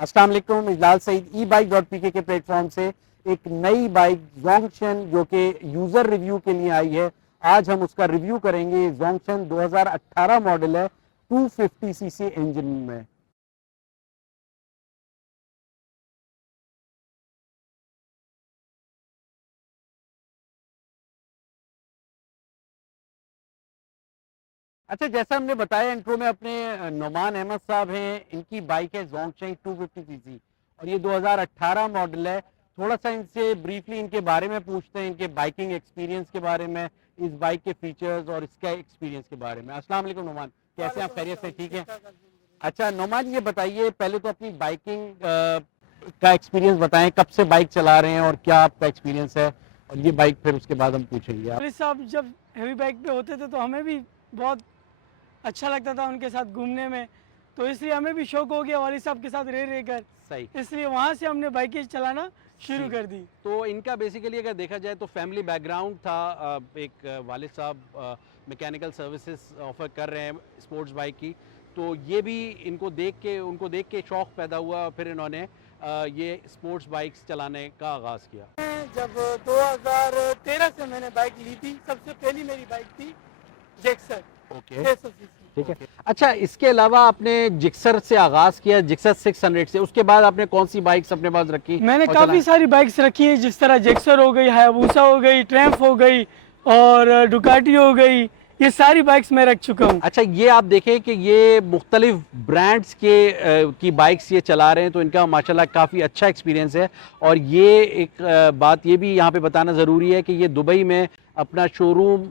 अस्सलाम वालेकुम। इजलाल सईद e-bike.pk के प्लेटफॉर्म से एक नई बाइक जोंक्शन जो कि यूज़र रिव्यू के लिए आई है, आज हम उसका रिव्यू करेंगे। जोंक्शन 2018 मॉडल है, 250 सीसी इंजन में। अच्छा, जैसा हमने बताया इंट्रो में, अपने नोमान अहमद साहब हैं, इनकी बाइक है जोंक्शन 250 सीसी और ये 2018 मॉडल है। थोड़ा सा इनसे ब्रीफली इनके बारे में पूछते हैं, इनके बाइकिंग एक्सपीरियंस के बारे में, इस बाइक के फीचर्स और इसका एक्सपीरियंस के बारे में। अस्सलाम वालेकुम नोमान, कैसे आप? खैरियत से? ठीक है। अच्छा नोमान, ये बताइए पहले तो अपनी बाइकिंग का एक्सपीरियंस बताएं, कब से बाइक चला रहे हैं और क्या आपका एक्सपीरियंस है, और ये बाइक फिर उसके बाद हम पूछेंगे। आप साहब जब हेवी बाइक पे होते थे तो हमें भी बहुत अच्छा लगता था उनके साथ घूमने में, तो इसलिए हमें भी शौक हो गया वालिद साहब के साथ रह कर। सही, इसलिए वहाँ से हमने बाइकें चलाना शुरू कर दी। तो इनका बेसिकली अगर देखा जाए तो फैमिली बैकग्राउंड था। एक वालिद साहब मैकेनिकल सर्विसेज ऑफर कर रहे हैं स्पोर्ट्स बाइक की, तो ये भी उनको देख के शौक़ पैदा हुआ और फिर इन्होंने ये स्पोर्ट्स बाइक्स चलाने का आगाज़ किया। जब 2013 से मैंने बाइक ली थी, सबसे पहली मेरी बाइक थी जिक्सर। ओके, ठीक है। अच्छा, इसके अलावा आपने जिक्सर से आगाज़ किया, जिक्सर 600 से, उसके बाद आपने कौन सी बाइक्स अपने पास रखी? मैंने काफ़ी सारी बाइक्स रखी हैं, जिस तरह जिक्सर हो गई, हायाबुसा हो गई, ट्रैम्प हो गई और डुकाटी हो गई, ये सारी बाइक्स मैं रख चुका हूँ। अच्छा, ये आप देखें कि ये मुख्तलिफ ब्रांड्स की बाइक्स ये चला रहे हैं, तो इनका माशाल्लाह काफ़ी अच्छा एक्सपीरियंस है। और ये एक बात ये भी यहाँ पे बताना ज़रूरी है कि ये दुबई में अपना शोरूम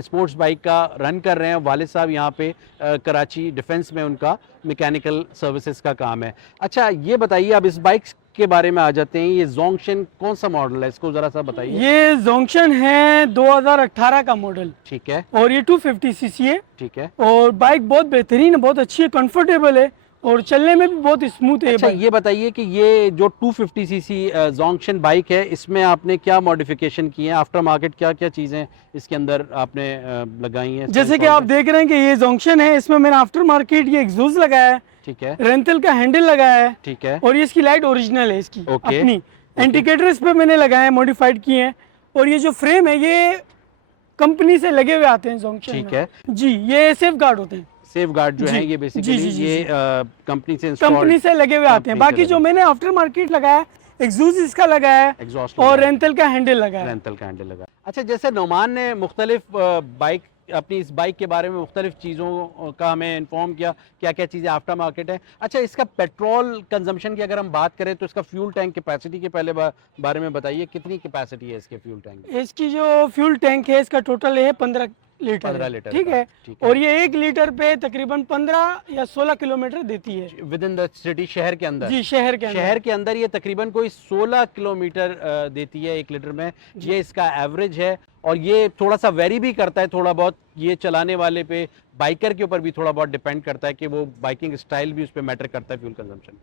स्पोर्ट्स बाइक का रन कर रहे हैं। वालिद साहब यहाँ पे कराची डिफेंस में उनका मैकेनिकल सर्विसेज का काम है। अच्छा, ये बताइए, अब इस बाइक के बारे में आ जाते हैं। ये जोंक्शन कौन सा मॉडल है, इसको ज़रा सा बताइए। ये जोंक्शन है 2018 का मॉडल, ठीक है, और ये 250 सीसी है। ठीक है, और बाइक बहुत बेहतरीन है, बहुत अच्छी है, कंफर्टेबल है और चलने में भी बहुत स्मूथ है। अच्छा, ये बताइए कि ये जो 250 सीसी जोंक्शन बाइक है, इसमें आपने क्या मॉडिफिकेशन की है? आफ्टर मार्केट क्या क्या चीज़ें इसके अंदर आपने लगाई हैं? जैसे कि आप देख रहे हैं कि ये जोंक्शन है, इसमें मैंने आफ्टर मार्केट ये एग्जॉस्ट लगाया है, ठीक है, रेंटल का हैंडल लगाया है, ठीक है, और ये इसकी लाइट ओरिजिनल है इसकी अपनी। ओके। इंडिकेटर इस पे मैंने लगाए हैं, मॉडिफाइड किए हैं, और ये जो फ्रेम है ये कंपनी से लगे हुए आते हैं जोंक्शन में। ठीक है जी, ये सेफ गार्ड होते हैं। सेफ गार्ड जो है ये बेसिकली ये कंपनी से लगे हुए आते हैं। बाकी जो मैंने आफ्टर मार्केट लगाया, एग्जॉस्ट इसका लगाया है, एग्जॉस्ट और रेंटल का हैंडल लगाया है। रेंटल का हैंडल लगा। अच्छा, जैसे नोमान ने मुख्तलिफ बाइक अपनी इस बाइक के बारे में मुख्तलिफ चीज़ों का हमें इन्फॉर्म किया, क्या क्या चीज़ें आफ्टर मार्केट है। अच्छा, इसका पेट्रोल कंजम्पशन की अगर हम बात करें तो इसका फ्यूल टैंक कैपेसिटी के पहले बारे में बताइए, कितनी कैपेसिटी है इसके फ्यूल टैंक? इसकी जो फ्यूल टैंक है इसका टोटल है 15 लीटर। 15 लीटर, ठीक है। और ये 1 लीटर पे तकरीबन 15 या 16 किलोमीटर देती है विद इन द सिटी, शहर के अंदर। जी, शहर के अंदर ये तकरीबन कोई 16 किलोमीटर देती है 1 लीटर में। ये इसका एवरेज है, और ये थोड़ा सा वेरी भी करता है, थोड़ा बहुत ये चलाने वाले पे, बाइकर के ऊपर भी थोड़ा बहुत डिपेंड करता है कि वो बाइकिंग स्टाइल भी उस पर मैटर करता है फ्यूल कंजम्पशन।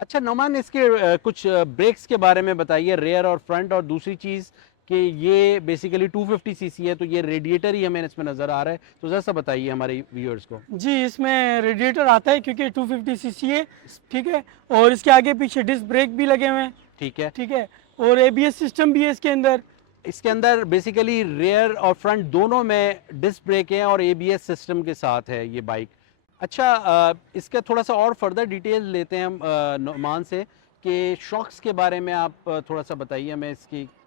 अच्छा नोमान, इसके कुछ ब्रेक्स के बारे में बताइए, रेयर और फ्रंट। और दूसरी चीज़ कि ये बेसिकली 250 सीसी है, तो ये रेडिएटर ही हमें इसमें नज़र आ रहा है, तो ज़रा सा बताइए हमारे व्यूअर्स को। जी, इसमें रेडिएटर आता है क्योंकि 250 सीसी है, ठीक है, और इसके आगे पीछे डिस्क ब्रेक भी लगे हुए हैं। ठीक है, ठीक है, और ABS सिस्टम भी है इसके अंदर बेसिकली रेयर और फ्रंट दोनों में डिस्क ब्रेक है और ABS सिस्टम के साथ है ये बाइक। अच्छा, इसका थोड़ा सा और फर्दर डिटेल लेते हैं हम नोमान से कि शॉक्स के बारे में आप थोड़ा सा बताइए हमें।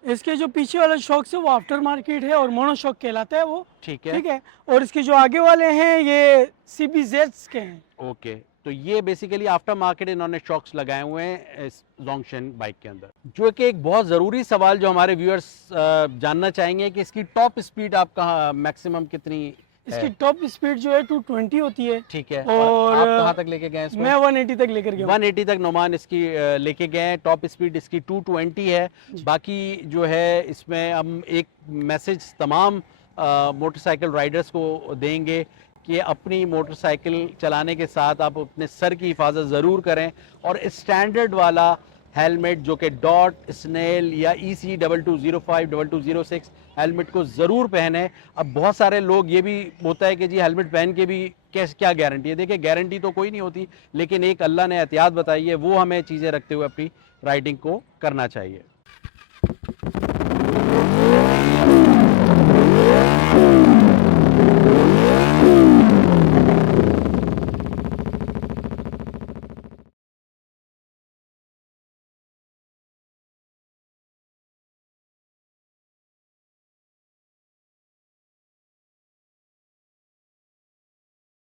इसके जो पीछे वाला शॉक्स है वो आफ्टर मार्केट है और मोनो शॉक कहलाता है वो। ठीक है, ठीक है, और इसके जो आगे वाले हैं ये CBZ के हैं। ओके, तो ये बेसिकली आफ्टर मार्केट इन्होंने शॉक्स लगाए हुए हैं इस जोंक्शन बाइक के अंदर। जो कि एक बहुत ज़रूरी सवाल जो हमारे व्यूअर्स जानना चाहेंगे कि इसकी टॉप स्पीड आप कहाँ मैक्सिमम कितनी? इसकी टॉप स्पीड जो है 220 होती है। ठीक है, और आप कहाँ तक लेके गए इसको? मैं 180 तक लेकर गया। 180 तक नोमान इसकी लेके गए हैं। टॉप स्पीड इसकी 220 है। बाकी जो है इसमें हम एक मैसेज तमाम मोटरसाइकिल राइडर्स को देंगे कि अपनी मोटरसाइकिल चलाने के साथ आप अपने सर की हिफाजत ज़रूर करें, और स्टैंडर्ड वाला हेलमेट जो कि डॉट, स्नेल या EC 2205 2206 हेलमेट को ज़रूर पहने। अब बहुत सारे लोग ये भी होता है कि जी हेलमेट पहन के भी कैसे क्या गारंटी है? देखिए गारंटी तो कोई नहीं होती, लेकिन एक अल्लाह ने एहतियात बताई है, वो हमें चीज़ें रखते हुए अपनी राइडिंग को करना चाहिए।